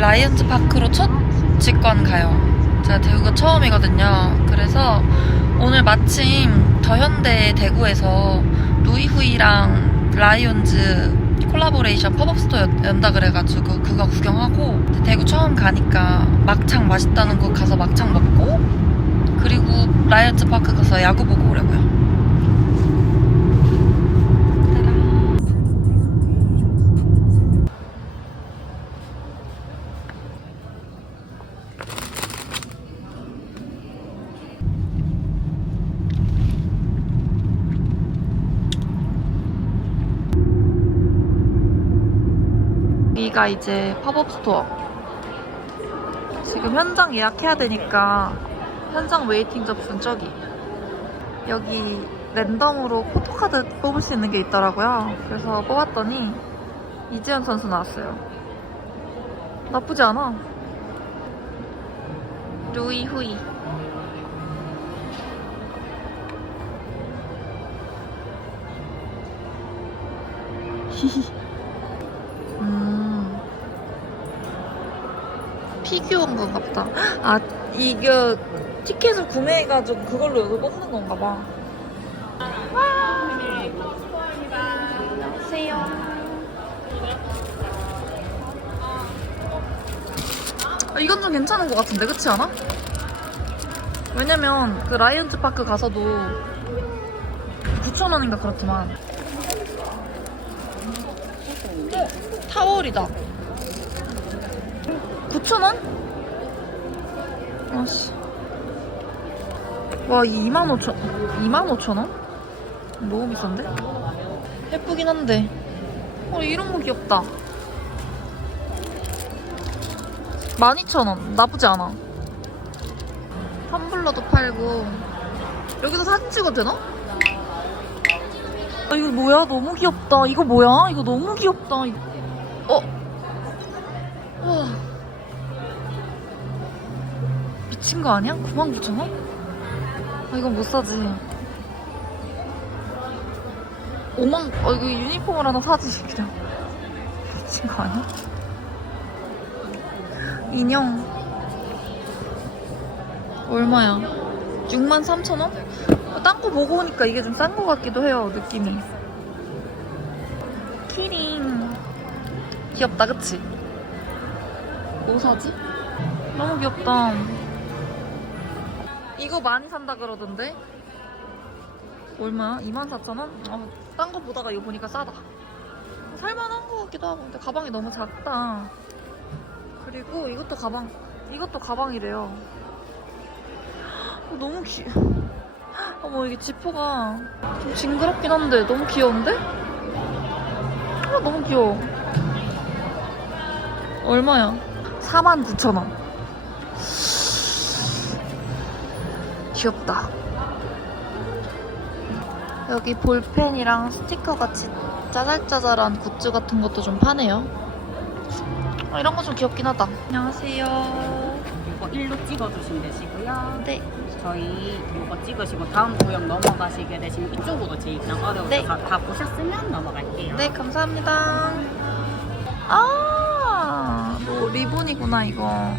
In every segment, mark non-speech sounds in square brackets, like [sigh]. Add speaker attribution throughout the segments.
Speaker 1: 라이언즈 파크로 첫 직관 가요. 제가 대구가 처음이거든요. 그래서 오늘 마침 더현대 대구에서 루이후이랑 라이온즈 콜라보레이션 팝업 스토어 연- 연다 그래가지고 그거 구경하고 대구 처음 가니까 막창 맛있다는 곳 가서 막창 먹고 그리고 라이언즈 파크 가서 야구 보고 오려고요. 여기가 이제 팝업 스토어. 지금 현장 예약해야 되니까 현장 웨이팅 접수는 저기. 여기 랜덤으로 포토카드 뽑을 수 있는 게 있더라고요. 그래서 뽑았더니 이지현 선수 나왔어요. 나쁘지 않아. 루이 후이. 히히. 피규어인 건가 보다. 아, 이거 티켓을 구매해가지고 그걸로 여기 뽑는 건가 봐. 와! 안녕하세요. 아, 이건 좀 괜찮은 것 같은데, 그렇지 않아? 왜냐면 그 라이언즈 파크 가서도 9,000원인가 그렇지만 어, 타월이다. 9,000원? 아씨. 와, 25,000, 25,000원? 너무 비싼데? 예쁘긴 한데. 어, 이런 거 귀엽다. 12,000원. 나쁘지 않아. 텀블러도 팔고. 여기서 사진 찍어도 되나? 아, 이거 뭐야? 너무 귀엽다. 이거 뭐야? 이거 너무 귀엽다. 어? 와. 미친 거 아니야? 99,000원? 아, 이건 못 사지. 5만, 어, 이거 유니폼을 하나 사지, 그냥. 미친 거 아니야? 인형. 얼마야? 6만 3천 원? 딴 거 보고 오니까 이게 좀 싼 거 같기도 해요, 느낌이. 키링. 귀엽다, 그치? 뭐 사지? 너무 귀엽다. 이거 많이 산다 그러던데? 얼마야? 24,000원? 어, 딴거 보다가 이거 보니까 싸다. 살만한 거 같기도 하고. 근데 가방이 너무 작다. 그리고 이것도 가방. 이것도 가방이래요. 어, 너무 귀. 어머 이게 지퍼가 좀 징그럽긴 한데 너무 귀여운데? 아, 너무 귀여워. 얼마야? 49,000원. 귀엽다. 여기 볼펜이랑 스티커 같이 짜잘짜잘한 굿즈 같은 것도 좀 파네요. 아, 이런 거 좀 귀엽긴 하다. 안녕하세요.
Speaker 2: 이거 일로 찍어주시면 되시고요.
Speaker 1: 네.
Speaker 2: 저희 이거 찍으시고 다음 구역 넘어가시게 되시면 이쪽으로 제일랑 어려우셔서
Speaker 1: 네.
Speaker 2: 다 보셨으면 넘어갈게요.
Speaker 1: 네, 감사합니다. 아, 뭐 리본이구나 이거.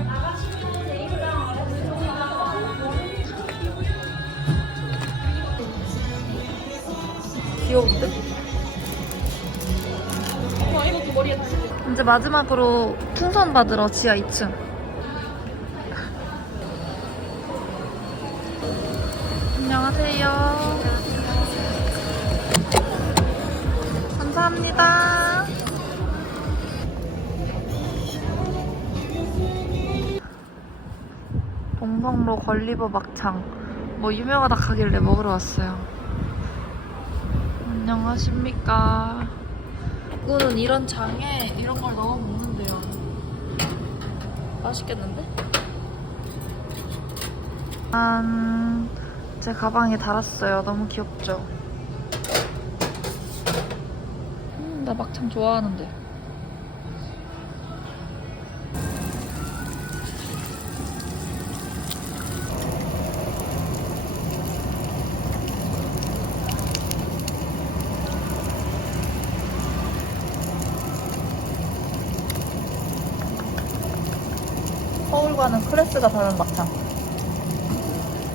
Speaker 1: 귀여운데? 이제 마지막으로 풍선 받으러 지하 2층. 안녕하세요. 감사합니다. 동성로 걸리버 막창. 뭐 유명하다 가길래 먹으러 왔어요. 안녕하십니까. 이거는 이런 장에 이런 걸 넣어 먹는데요. 맛있겠는데? 짠. 제 가방에 달았어요. 너무 귀엽죠? 음, 나 막창 좋아하는데. 클래스가 다른 막창.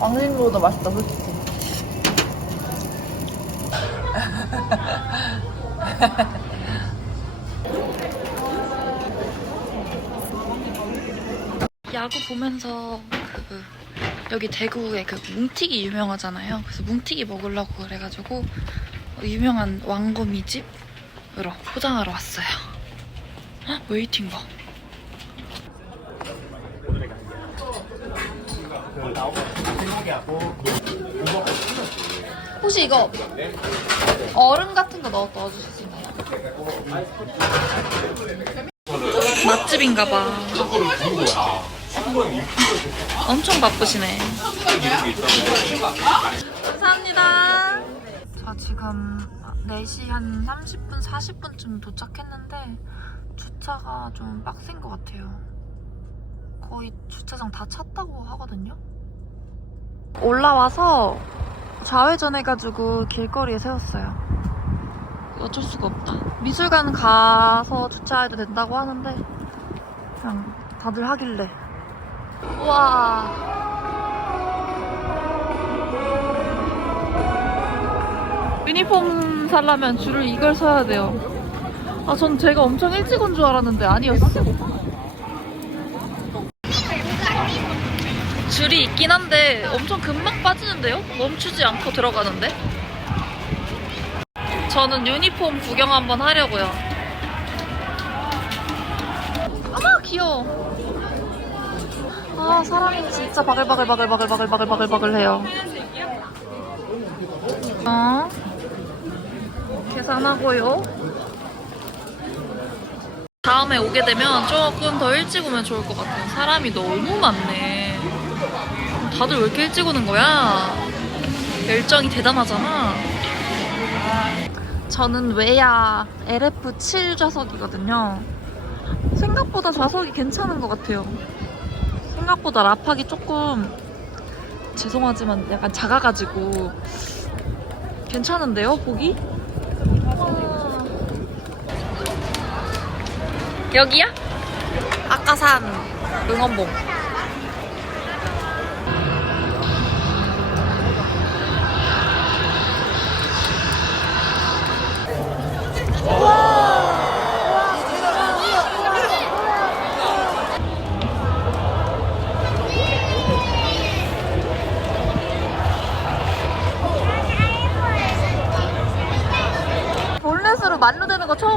Speaker 1: 왕신보다 맛있다, 솔직히. [laughs] 야구 보면서 그 여기 대구에 그 뭉티기 유명하잖아요. 그래서 뭉티기 먹으려고 그래가지고 유명한 왕거미 집으로 포장하러 왔어요. 헉, 웨이팅 봐. 혹시 이거 얼음 같은 거 넣어 넣어주실 수 있나요? 맛집인가 봐. 엄청 바쁘시네. 감사합니다. 저 지금 4시 한 30분, 40분쯤 도착했는데 주차가 좀 빡센 것 같아요. 거의 주차장 다 찼다고 하거든요. 올라와서 좌회전해가지고 길거리에 세웠어요. 어쩔 수가 없다. 미술관 가서 주차해도 된다고 하는데 그냥 다들 하길래. 와. 유니폼 살려면 줄을 이걸 서야 돼요. 아, 전 제가 엄청 일찍 온 줄 알았는데 아니었어. 줄이 있긴 한데 엄청 금방 빠지는데요? 멈추지 않고 들어가는데? 저는 유니폼 구경 한번 하려고요. 어머 귀여워. 아 사람이 진짜 바글바글 바글바글 바글바글 바글바글 해요. 어? 계산하고요. 다음에 오게 되면 조금 더 일찍 오면 좋을 것 같아요. 사람이 너무 많네. 다들 왜 이렇게 일찍 오는 거야? 열정이 대단하잖아. 저는 외야 LF7 좌석이거든요. 생각보다 좌석이 괜찮은 것 같아요. 생각보다 라팍이 조금 죄송하지만 약간 작아가지고 괜찮은데요, 보기? 와. 여기야? 아까 산 응원봉.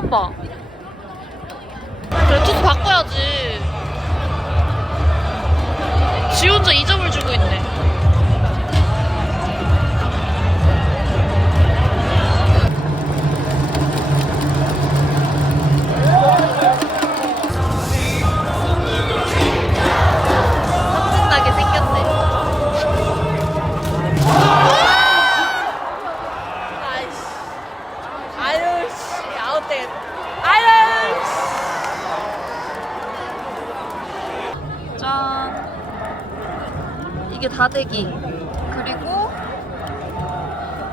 Speaker 1: Bộ. 이게 다대기. 그리고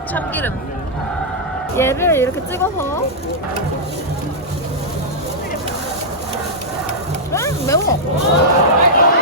Speaker 1: 참기름. 얘를 이렇게 찍어서. 음 매워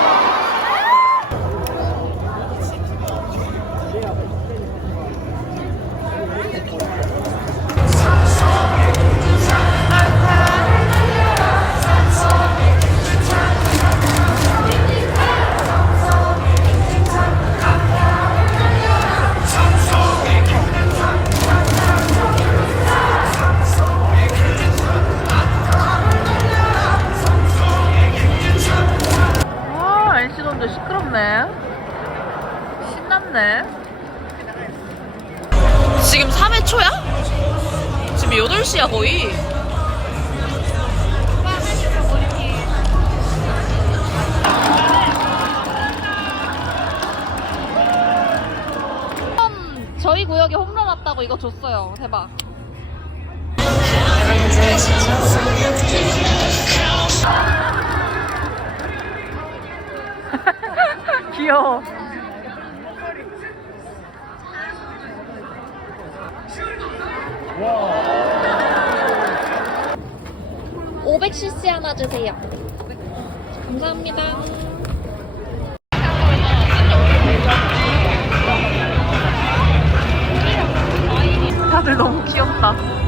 Speaker 1: 저희 구역에 홈런 왔다고 이거 줬어요. 대박. [laughs] 귀여워. (500cc) 하나 주세요. 감사합니다 너무 귀엽다.